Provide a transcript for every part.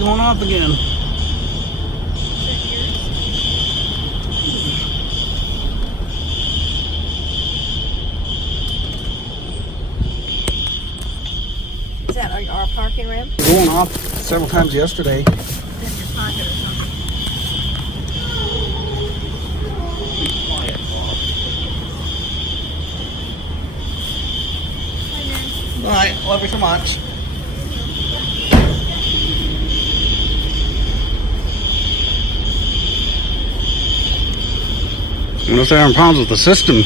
going off again. Is that our parking ramp? Going off several times yesterday. In your pocket or something? All right, love you so much. I'm just having problems with the system.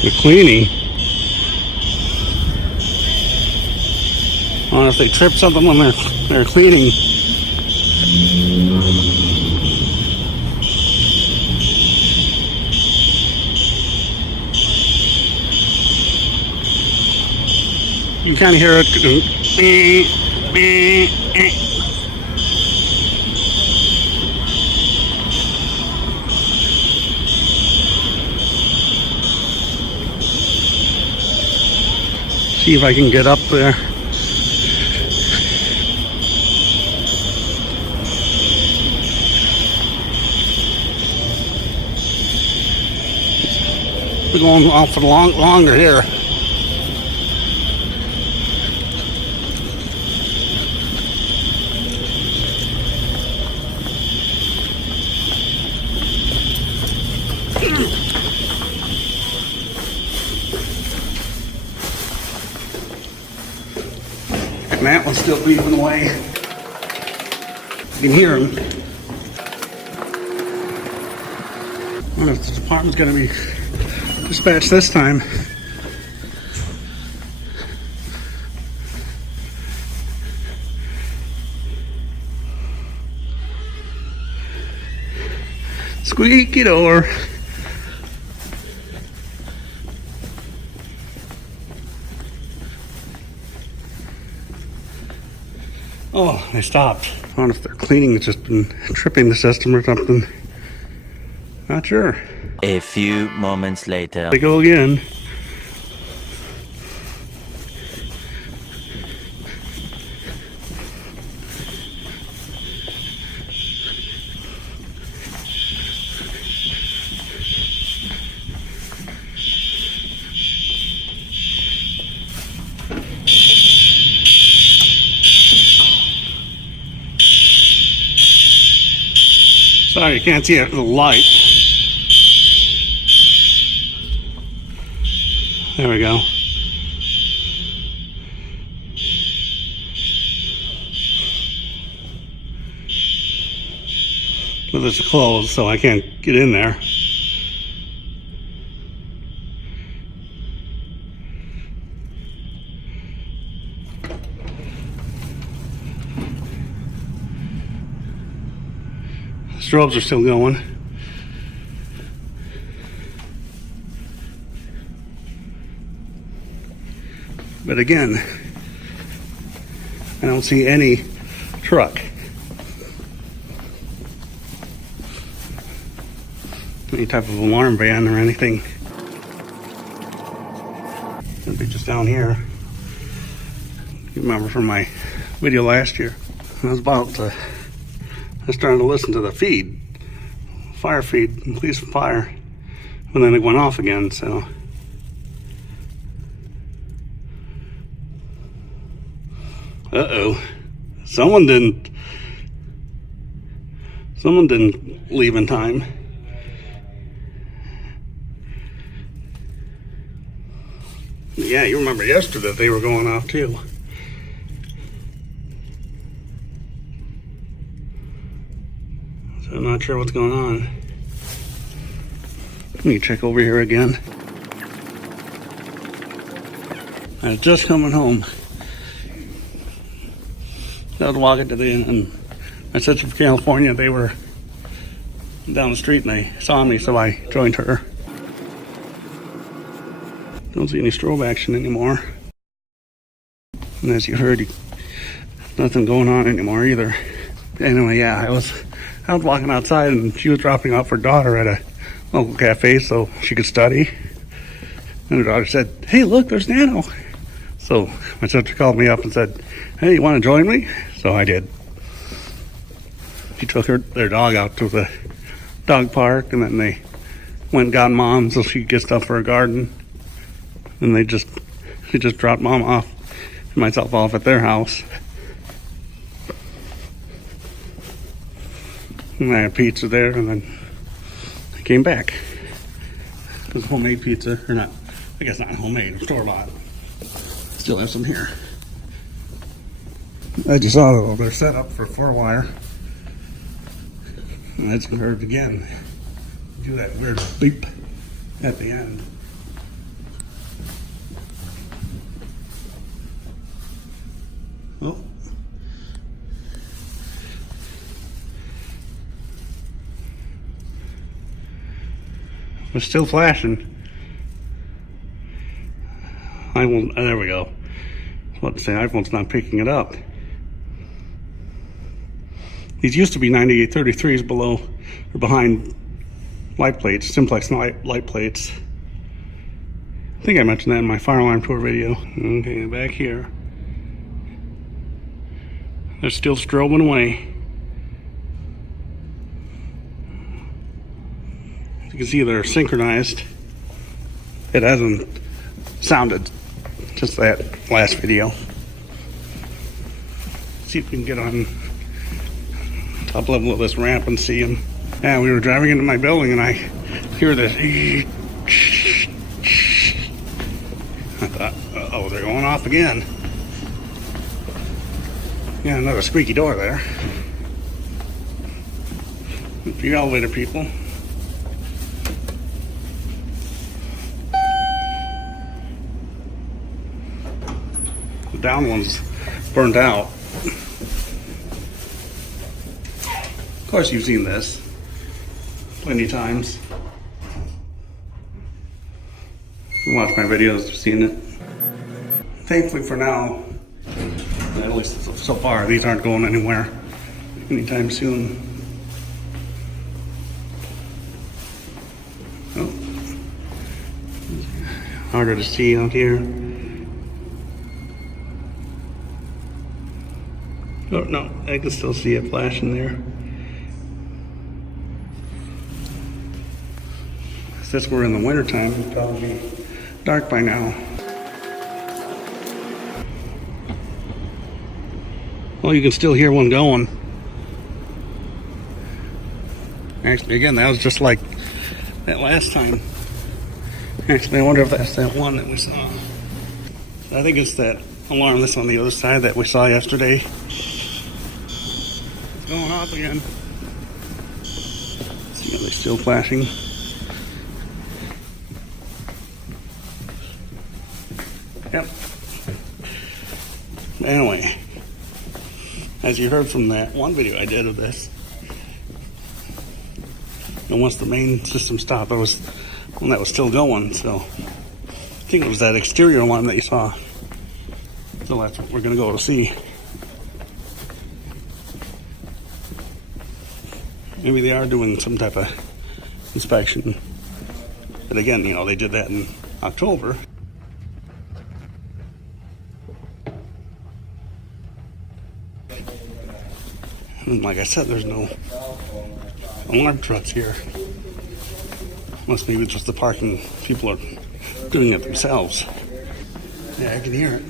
The cleaning. Or if they trip something when they're cleaning. You kind of hear it. See if I can get up there. We're going off for longer here. And that one's still beeping away. You can hear him. I wonder if the department's going to be dispatched this time. Squeaky door. Oh, they stopped. I don't know if they're cleaning, it's just been tripping the system or something. Not sure. A few moments later. They go again. Sorry, you can't see it with the light. There we go. Well, it's closed, so I can't get in there. The strobes are still going. But again, I don't see any truck. Any type of alarm van or anything. It'll be just down here. You remember from my video last year, I was starting to listen to the feed, fire feed, police fire, and then it went off again, so. Uh-oh, someone didn't leave in time. Yeah, you remember yesterday they were going off too. So I'm not sure what's going on. Let me check over here again. I was just coming home. I was walking to the inn, and my sister from California, they were down the street and they saw me, so I joined her. Don't see any strobe action anymore. And as you heard, nothing going on anymore either. Anyway, yeah, I was walking outside and she was dropping off her daughter at a local cafe so she could study. And her daughter said, "Hey, look, there's Nano." So my sister called me up and said, "Hey, you want to join me?" So I did. She took their dog out to the dog park, and then they went and got Mom so she could get stuff for her garden. And she just dropped Mom off and myself off at their house. And I had pizza there, and then I came back. It was homemade pizza, or not, I guess not homemade, store-bought. Still have some here. I just saw they're set up for 4-wire. And I just heard again do that weird beep at the end. Oh. It's still flashing. There we go. I was about to say, iPhone's not picking it up. These used to be 9833s below or behind light plates, simplex light plates. I think I mentioned that in my fire alarm tour video. Okay, back here. They're still strobing away. You can see they're synchronized. It hasn't sounded just that last video. See if we can get on top level of this ramp and see them. Yeah, we were driving into my building and I hear this. I thought, oh, they're going off again. Yeah, another squeaky door there. The elevator people. The down one's burnt out. Of course you've seen this plenty of times. You watch my videos, you've seen it. Thankfully for now, at least so far, these aren't going anywhere anytime soon. Oh. Harder to see out here. Oh, no, I can still see it flashing there. Since we're in the wintertime, it'll probably be dark by now. Well, you can still hear one going. Actually, again, that was just like that last time. Actually, I wonder if that's that one that we saw. I think it's that alarm that's on the other side that we saw yesterday. It's going off again. See, are they still flashing? Yep. Anyway, as you heard from that one video I did of this, and once the main system stopped, it was one that was still going, so I think it was that exterior alarm that you saw. So that's what we're going to go to see. Maybe they are doing some type of inspection. But again, you know, they did that in October. And like I said, there's no alarm trucks here. Unless maybe it's just the parking people are doing it themselves. Yeah, I can hear it.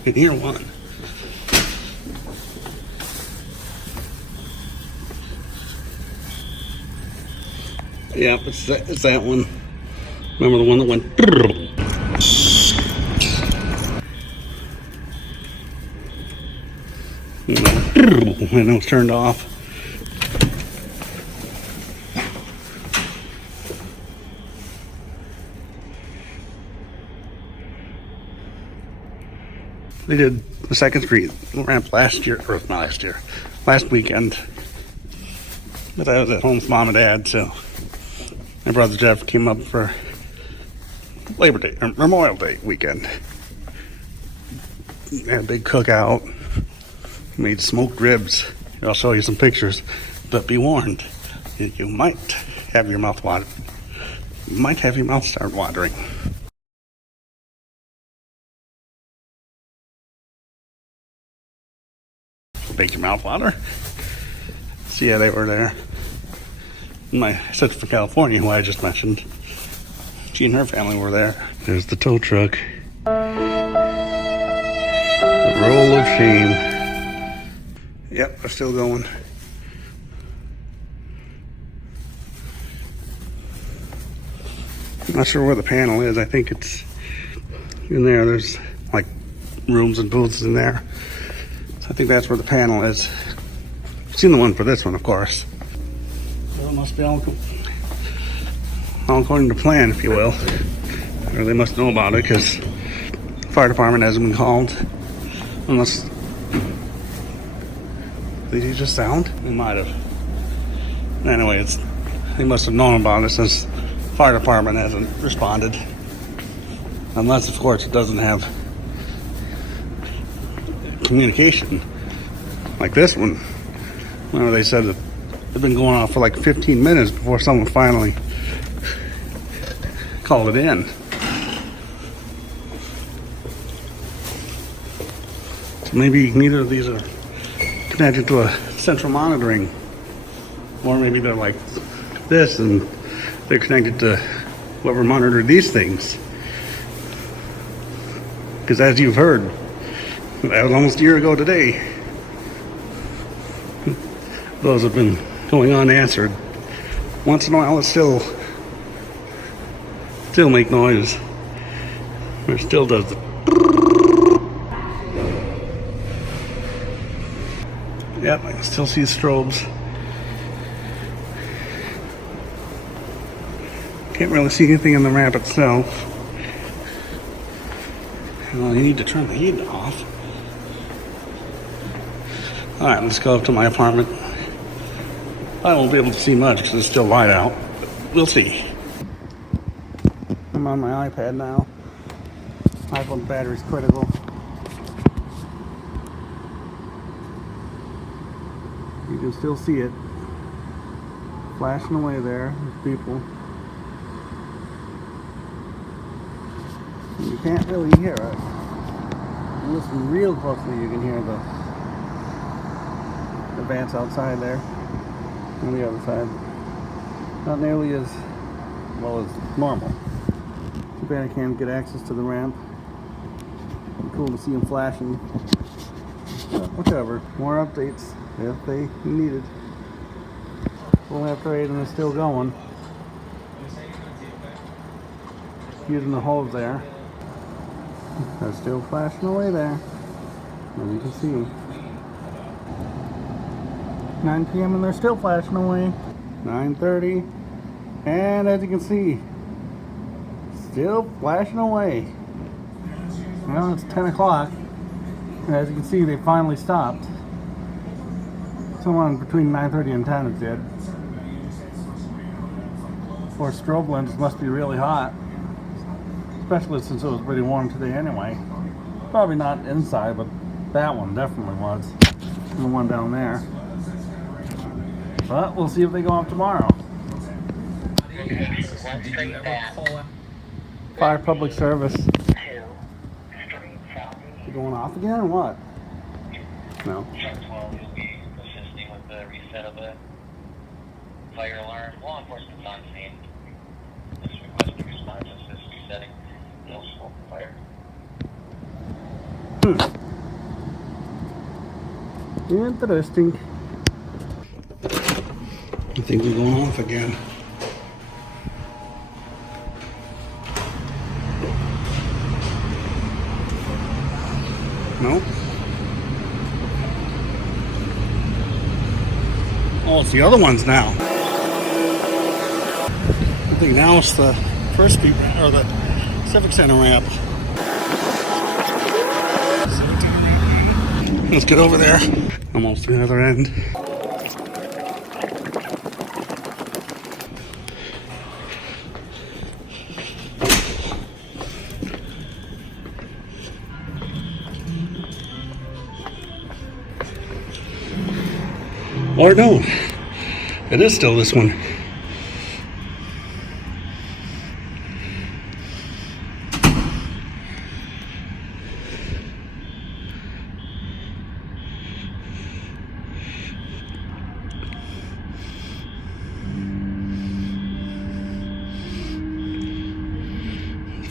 I can hear one. Yeah, it's that one. Remember the one that went. And it was turned off. They did the 2nd Street ramp last weekend. But I was at home with Mom and Dad, so my brother Jeff came up for Labor Day, or Memorial Day weekend. Had a big cookout, made smoked ribs. I'll show you some pictures, but be warned, you might have your mouth water. You might have your mouth start watering. Make your mouth water. So yeah, they were there. My sister from California, who I just mentioned, she and her family were there. There's the tow truck. The roll of shame. Yep, they're still going. I'm not sure where the panel is. I think it's in there. There's like rooms and booths in there. So I think that's where the panel is. I've seen the one for this one, of course. Well, it must be all according to plan, if you will. Or they must know about it because the fire department hasn't been called. Unless... Did he just sound? They might have. Anyway, they must have known about it since the fire department hasn't responded. Unless, of course, it doesn't have communication like this one. Remember they said that they've been going on for like 15 minutes before someone finally called it in. So maybe neither of these are connected to a central monitoring, or maybe they're like this and they're connected to whoever monitored these things. Because as you've heard, that was almost a year ago today. Those have been going unanswered. Once in a while, it still make noise. Or it still does the. Yep, I can still see the strobes. Can't really see anything in the ramp itself. Well, you need to turn the heat off. Alright, let's go up to my apartment. I won't be able to see much because it's still light out, but we'll see. I'm on my iPad now. iPhone battery's critical. You can still see it flashing away there with people. And you can't really hear it. You listen real closely, you can hear the vents outside there on the other side. Not nearly as well as normal. Too bad I can't get access to the ramp. It'd be cool to see them flashing. But whatever. More updates if they needed. Full after 8 and it's still going. Using the hose there. They're still flashing away there. As you can see. 9 p.m. and they're still flashing away. 9:30, and as you can see, still flashing away. Well, it's 10 o'clock, and as you can see, they finally stopped. Someone between 9:30 and 10 it did. Of course, strobe lenses must be really hot, especially since it was pretty warm today anyway. Probably not inside, but that one definitely was. And the one down there. But we'll see if they go off tomorrow. Fire public service. You going off again or what? No. Well, you'll be assisting with the reset of the fire alarm. Law enforcement's on scene. Just requesting response to this resetting. No smoke fire. Interesting. I think we're going off again. No? Oh, it's the other ones now. I think now it's the First Street or the Civic Center ramp. Civic Let's get over there. Almost to the other end. Or no, it is still this one.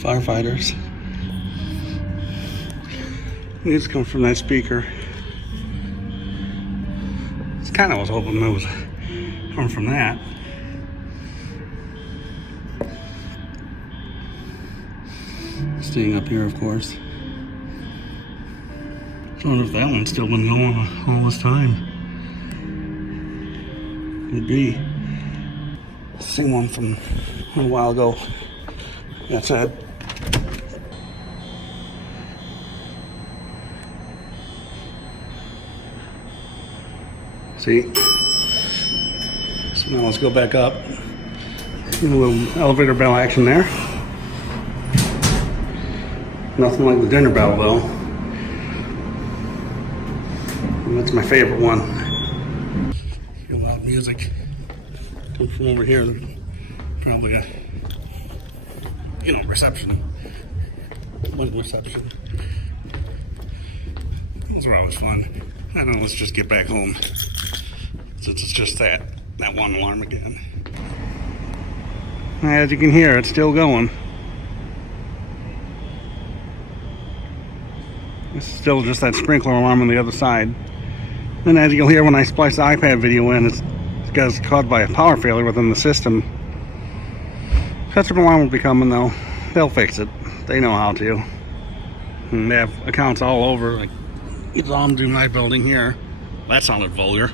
Firefighters. Needs to come from that speaker. It's kind of was hoping it was coming from that. Staying up here, of course. I wonder if that one's still been going all this time. Could be. Same one from a little while ago. That's it. See? So now let's go back up. A little elevator bell action there. Nothing like the dinner bell though. And that's my favorite one. Hear loud music. Come from over here. Probably a reception. One reception. Those are always fun. I don't know, let's just get back home. Since it's just that one alarm again. As you can hear, it's still going. It's still just that sprinkler alarm on the other side. And as you'll hear when I splice the iPad video in, it's caused by a power failure within the system. Customer alarm will be coming though. They'll fix it. They know how to. And they have accounts all over. Like you saw them do my building here. That sounded vulgar.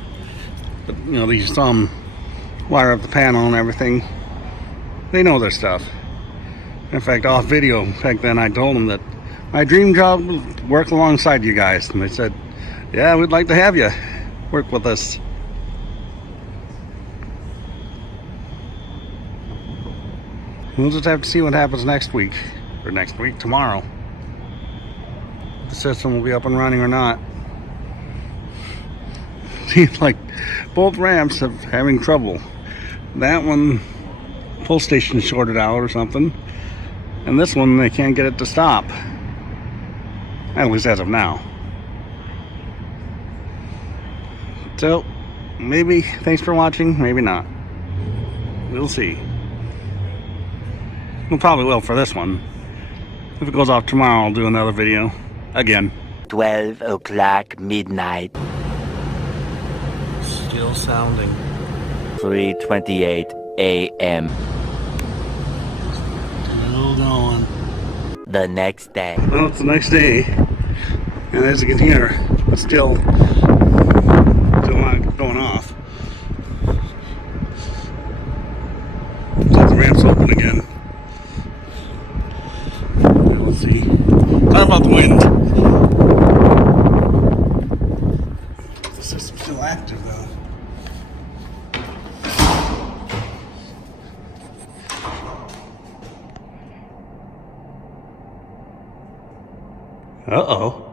But you saw them wire up the panel and everything. They know their stuff. In fact, off video back then, I told them that my dream job was to work alongside you guys. And they said, yeah, we'd like to have you work with us. We'll just have to see what happens next week. Or next week, tomorrow. If the system will be up and running or not. Seems like both ramps are having trouble. That one, pull station shorted out or something. And this one, they can't get it to stop. At least as of now. So, maybe, thanks for watching, maybe not. We'll see. We probably will for this one. If it goes off tomorrow, I'll do another video. Again. 12 o'clock midnight. Still sounding. 3:28 a.m. Still going. The next day. Well, it's the next day. And as you can hear, it's still not going off. So the ramp's open again. Let's see. Talk about the wind. The system's still active though. Uh-oh.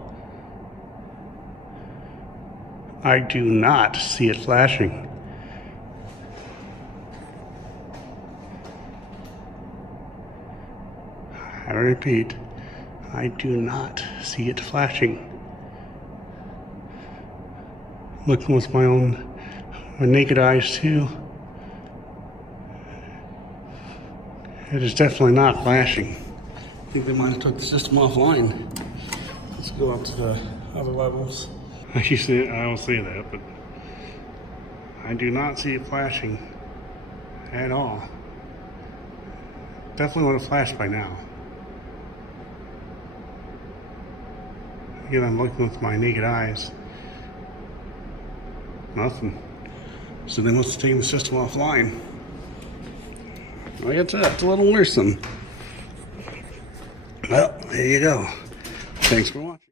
I do not see it flashing. I repeat, I do not see it flashing. Looking with my naked eyes too. It is definitely not flashing. I think they might have took the system offline. Let's go up to the other levels. I don't see that, but I do not see it flashing at all. Definitely would have flashed by now. Again, I'm looking with my naked eyes. Nothing. So they must have taken the system offline. Well, it's a little worrisome. Well, there you go. Thanks for watching.